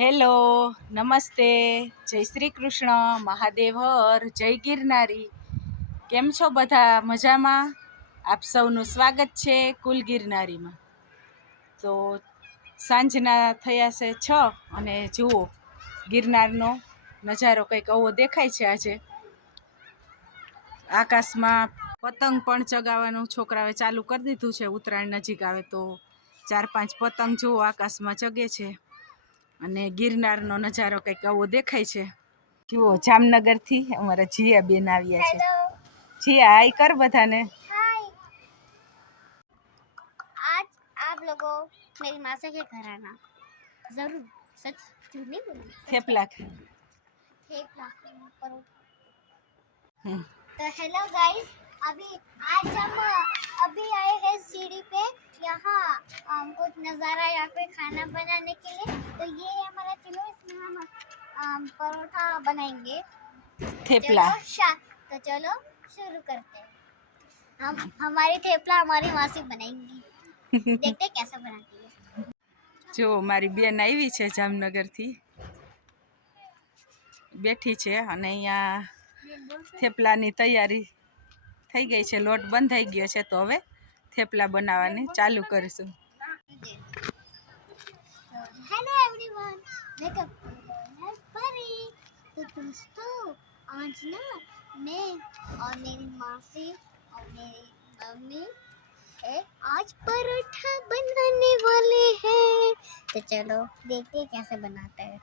Hello, નમસ્તે. જય શ્રી કૃષ્ણ. મહાદેવ હર. જય ગિરનારી. કેમ છો બધા? મજામાં? આપ સૌનું સ્વાગત છે કુલ ગિરનારીમાં. તો સાંજના થયા છે છ અને જુઓ, ગિરનારનો નજારો કંઈક આવો દેખાય છે આજે. આકાશમાં પતંગ પણ ચગાવવાનું છોકરાઓએ ચાલુ કરી દીધું છે. ઉત્તરાયણ નજીક આવે તો ચાર પાંચ પતંગ જુઓ, આકાશમાં ચગે છે. અને ગિરનારનો નજારો કંઈક આવો દેખાય છે જુઓ જામનગરથી અમારા જીયા બેન આવ્યા છે જીયા હાઈ કર બધાને हाय आज आप लोगों मेरी मासी के घर आना जरूर सच झूठ नहीं बोलूंगी થેપલા ખા. थेपला परोठा હમ. तो हेलो गाइस अभी आज हम अभी आए हैं सीढ़ी पे यहाँ um, कुछ नज़ारा यहाँ पे खाना बनाने के लिए um, परोठा बनाएंगे થેપલા चलो शा तो चलो शुरू करते हैं हम हमारी थेपला हमारी मासी बनाएंगी देखते हैं कैसे बनाती है જો મારી બેન આવી છે જામનગરથી બેઠી છે અને અહીંયા થેપલાની તૈયારી થઈ ગઈ છે લોટ બંધાઈ ગયો છે તો હવે થેપલા બનાવવાની ચાલુ કરીશું हेलो एवरीवन वेलकम टू परी तो Eh, आज तो आज ना मैं और मेरी मासी और मेरी मम्मी है आज परोठा बनाने वाले हैं। तो चलो देखते हैं कैसे बनाते हैं।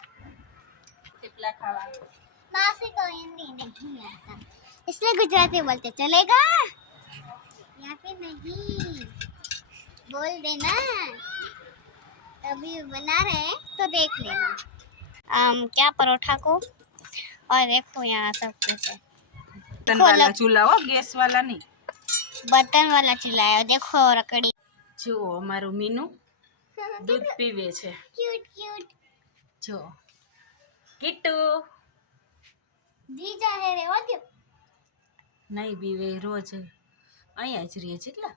मासी को हिंदी नहीं आता। इसलिए गुजराती बोलते चलेगा? या फिर नहीं? बोल देना। अभी बना रहे हैं तो देख लेना। आम, क्या परोठा को? और देखो यहाँ सब कुछ है તનવાલા ચૂલા હો ગેસ વાલા નહીં बर्तन वाला चूल्हा है और देखो रकड़ी જુઓ અમારું મીનુ દૂધ પીવે છે क्यूट क्यूट જો કીટુ दीजा है रे और નહીં પીવે રોજ અહીંયા જ રહે છે એટલા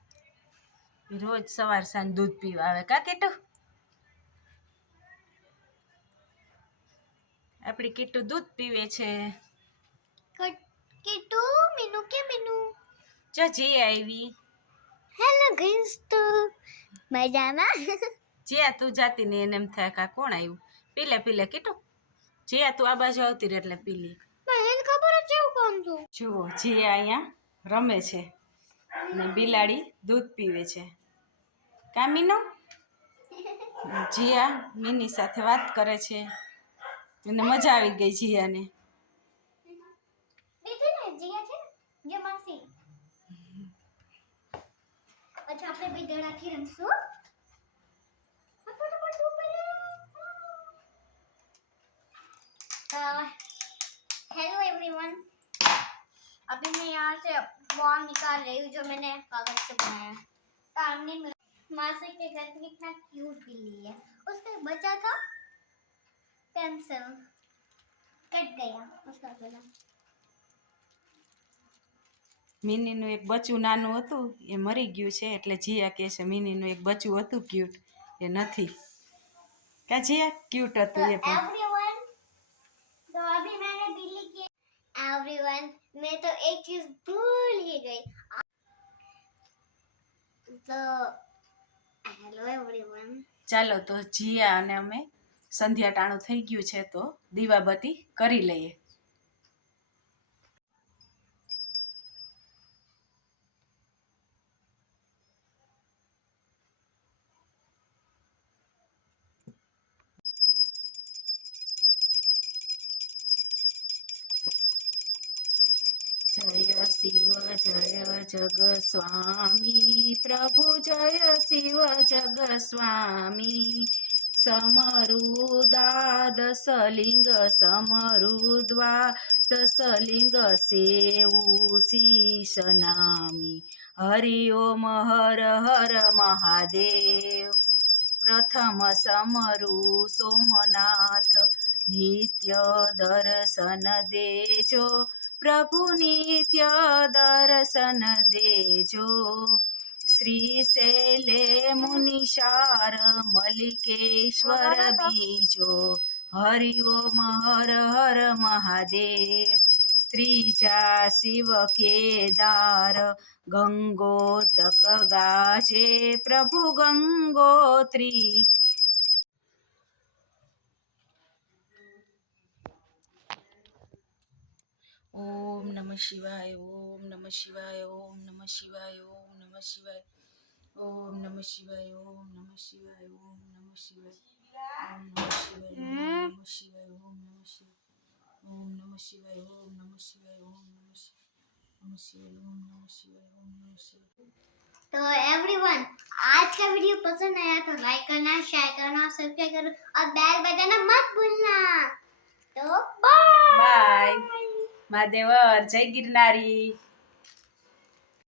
રોજ સવાર સાંજ દૂધ પીવા આવે કા કીટુ આપણી કીટુ દૂધ પીવે છે. કીટુ મીનુ કે મીનુ? જો જી આવી. હેલો ગાઈસ તો મજામાં? જે તું જાતી ને એને એમ થાય કા કોણ આવ્યું? પીલે પીલે કીટુ. જે તું આ બાજુ આવતી રે એટલે પીલી પણ એને ખબર જ એવું કોણ છું. જુઓ જે અહીંયા રમે છે અને બિલાડી દૂધ પીવે છે. કામીનો જીયા મીની સાથે વાત કરે છે. એને મજા આવી ગઈ જીયાને બીજું ને જીયા છે ને જે માસી અચ્છા આપણે બે દડાથી રમશું આ ફટાફટ ઉપર हेलो एवरीवन अभी मैं यहाँ से बॉल निकाल रही हूँ जो मैंने कागज से बनाया है। सामने में मासी के घर में इतना क्यूट बिल्ली है उसका बचा था पेंसिल कट गया उसका गला મિનીનું એક બચ્ચું નાનું હતું એ મરી ગયું છે એટલે જીયા કહે છે મિનીનું એક બચ્ચું હતું ક્યુટ એ નથી કા જીયા ક્યુટ હતું એ પણ एवरीवन तो अभी मैंने बिल्ली के एवरीवन मैं तो एक चीज भूल ही गई तो हेलो एवरीवन ચાલો તો જીયા અને અમે સંધ્યા ટાણું થઈ ગયું છે તો દીવાબત્તી કરી લઈએ. જય શિવ, જય જગ સ્વામી પ્રભુ જય શિવ જગ સ્વામી સમરુદાદ સલિંગ સમરુદ્વા દસલિંગ સેવું શીશ નામી હરિ ઓમ હર હર મહાદેવ પ્રથમ સમરુ સોમનાથ નિત્ય દર્શન દેજો પ્રભુ નિત્ય દર્શન દેજો શ્રીશૈલે મુનિશાર મલિકેશ્વર બીજો હરિ ઓમ હર હર મહાદેવ ત્રીજા શિવ કેદાર ગંગોતક ગાજે પ્રભુ ગંગોત્રી ઓમ નમઃ શિવાય ઓમ નમઃ શિવાય ઓમ નમઃ શિવાય ઓમ નમઃ શિવાય ઓમ નમઃ શિવાય ઓમ નમઃ શિવાય ઓમ નમઃ શિવાય ઓમ નમઃ શિવાય ઓમ નમઃ શિવાય ઓમ નમઃ શિવાય ઓમ નમઃ શિવાય ઓમ નમઃ શિવાય ઓમ શિવાય ઓમ નમઃ શિવાય ઓમ નમઃ શિવાય तो एवरीवन आज का वीडियो पसंद आया तो लाइक करना शेयर करना सब्सक्राइब करना और बेल बजाना मत भूलना तो बाय બાય મહાદેવર જય ગિરનારી